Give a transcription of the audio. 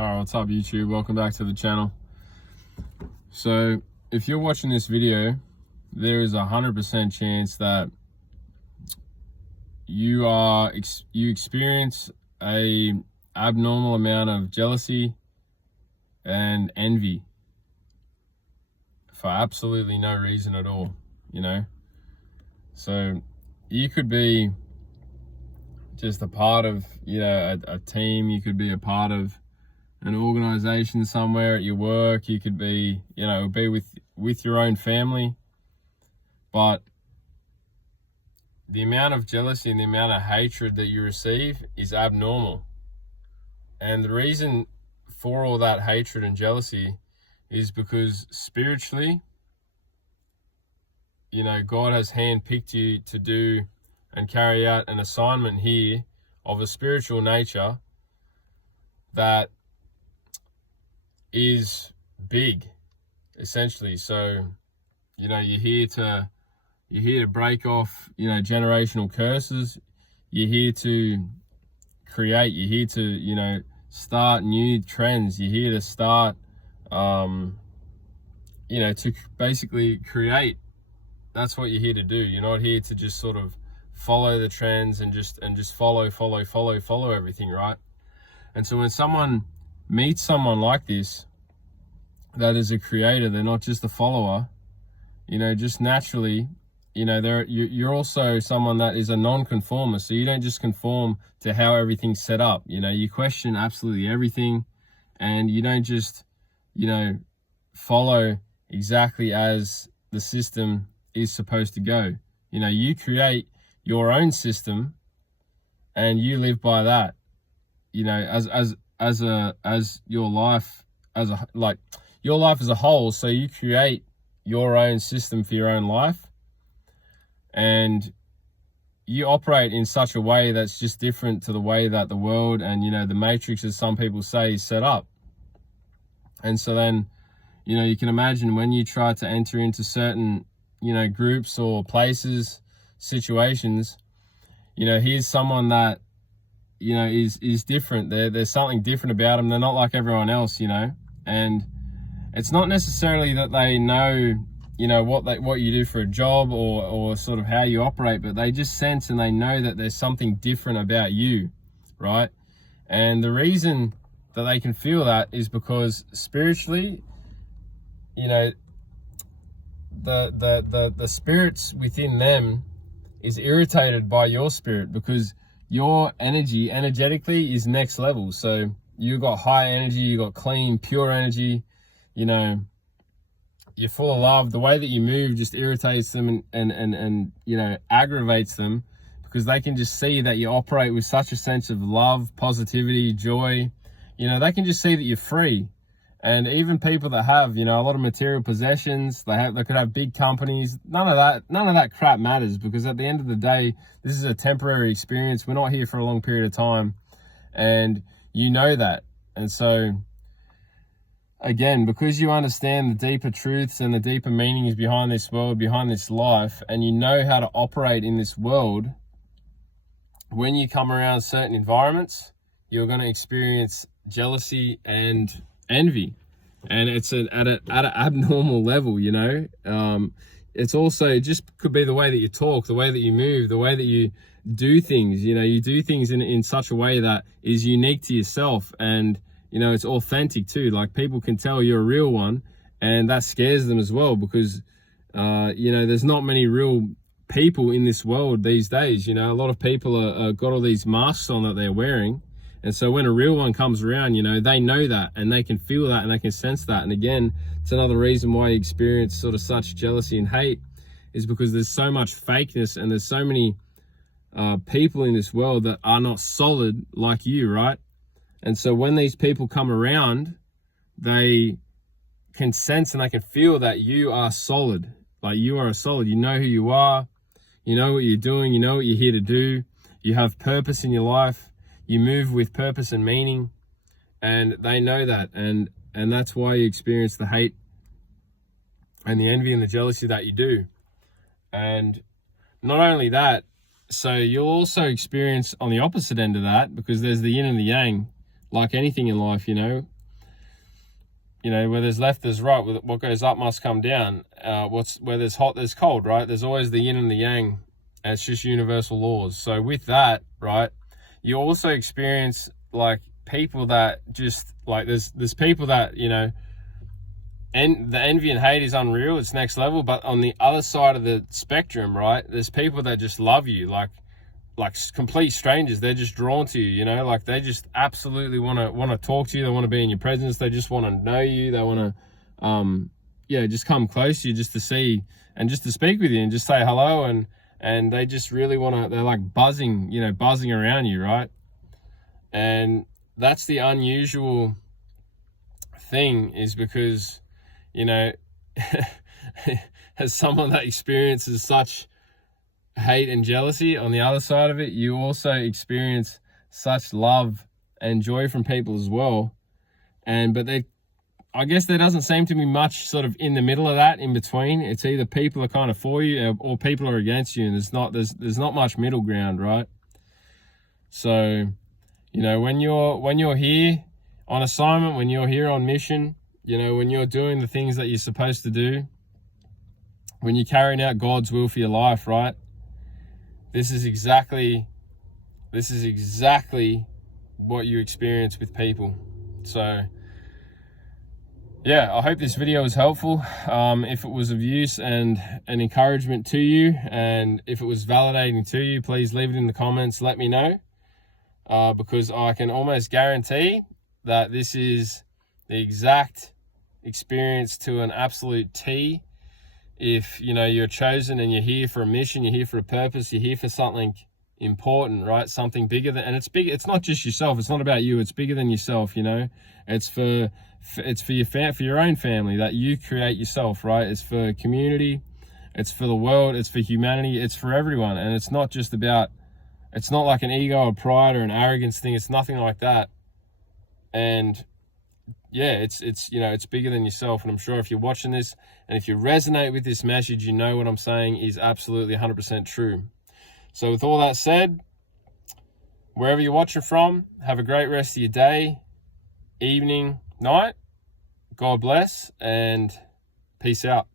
Alright, what's up YouTube? Welcome back to the channel. So if you're watching this video, there is 100% chance that you experience a abnormal amount of jealousy and envy for absolutely no reason at all, you know. So you could be just a part of, a team. You could be a part of an organization somewhere at your work. You could be, be with your own family. But the amount of jealousy and the amount of hatred that you receive is abnormal. And the reason for all that hatred and jealousy is because spiritually, God has handpicked you to do and carry out an assignment here of a spiritual nature that is big, essentially. So, you're here to break off, generational curses. You're here to create. You're here to, start new trends. You're here to start, to basically create. That's what you're here to do. You're not here to just sort of follow the trends and just follow everything, right? And so when someone meets someone like this, that is a creator, they're not just a follower, just naturally, you're also someone that is a non-conformist. So you don't just conform to how everything's set up. You question absolutely everything, and you don't just, follow exactly as the system is supposed to go. You create your own system and you live by that, as your life your life as a whole. So you create your own system for your own life, and you operate in such a way that's just different to the way that the world and, the matrix, as some people say, is set up. And so then, you can imagine when you try to enter into certain, groups or places, situations, here's someone that, is different. There's something different about them. They're not like everyone else, and it's not necessarily that they know, what you do for a job or sort of how you operate, but they just sense and they know that there's something different about you, right? And the reason that they can feel that is because spiritually, the spirits within them is irritated by your spirit, because your energy energetically is next level. So you've got high energy, you've got clean, pure energy, you're full of love. The way that you move just irritates them and aggravates them, because they can just see that you operate with such a sense of love, positivity, joy. They can just see that you're free. And even people that have, a lot of material possessions, they could have big companies. None of that crap matters, because at the end of the day, this is a temporary experience. We're not here for a long period of time, and that. And so, again, because you understand the deeper truths and the deeper meanings behind this world, behind this life, and you know how to operate in this world, when you come around certain environments, you're going to experience jealousy and envy, and it's at an abnormal level. It's also, it just could be the way that you talk, the way that you move, the way that you do things. You do things in such a way that is unique to yourself, and it's authentic too. Like, people can tell you're a real one, and that scares them as well, because there's not many real people in this world these days. A lot of people are got all these masks on that they're wearing. And so when a real one comes around, they know that, and they can feel that, and they can sense that. And again, it's another reason why you experience sort of such jealousy and hate, is because there's so much fakeness, and there's so many people in this world that are not solid like you, right? And so when these people come around, they can sense and they can feel that you are solid. Like, you are solid. You know who you are. You know what you're doing. You know what you're here to do. You have purpose in your life. You move with purpose and meaning, and they know that, and that's why you experience the hate and the envy and the jealousy that you do. And not only that, so you'll also experience on the opposite end of that, because there's the yin and the yang. like anything in life, you know, where there's left, there's right. What goes up must come down. Where there's hot, there's cold, right? There's always the yin and the yang. And it's just universal laws. So with that, right, you also experience like people that just like there's people that, you know, and the envy and hate is unreal. It's next level. But on the other side of the spectrum, right, there's people that just love you, like complete strangers. They're just drawn to you, you know, like they just absolutely want to talk to you. They want to be in your presence. They just want to know you. They want to, just come close to you, just to see and just to speak with you and just say hello. And they just really want to, they're like buzzing around you, right? And that's the unusual thing, is because, you know, as someone that experiences such hate and jealousy, on the other side of it, you also experience such love and joy from people as well. But I guess there doesn't seem to be much sort of in the middle of that, in between. It's either people are kind of for you or people are against you, and there's not much middle ground, right? So, you know, when you're here on assignment, when you're here on mission, you know, when you're doing the things that you're supposed to do, when you're carrying out God's will for your life, right? This is exactly what you experience with people. So, yeah, I hope this video was helpful. If it was of use and an encouragement to you, and if it was validating to you, please leave it in the comments. Let me know, because I can almost guarantee that this is the exact experience to an absolute T. If, you know, you're chosen and you're here for a mission, you're here for a purpose, you're here for something important, right? Something bigger than, and it's big. It's not just yourself. It's not about you. It's bigger than yourself. You know, it's for your own family that you create yourself, right? It's for community. It's for the world. It's for humanity. It's for everyone. And it's not just about, it's not like an ego or pride or an arrogance thing. It's nothing like that. And yeah, it's you know, it's bigger than yourself. And I'm sure if you're watching this and if you resonate with this message, you know what I'm saying is absolutely 100% true. So with all that said, wherever you're watching from, have a great rest of your day, evening, night. God bless, and peace out.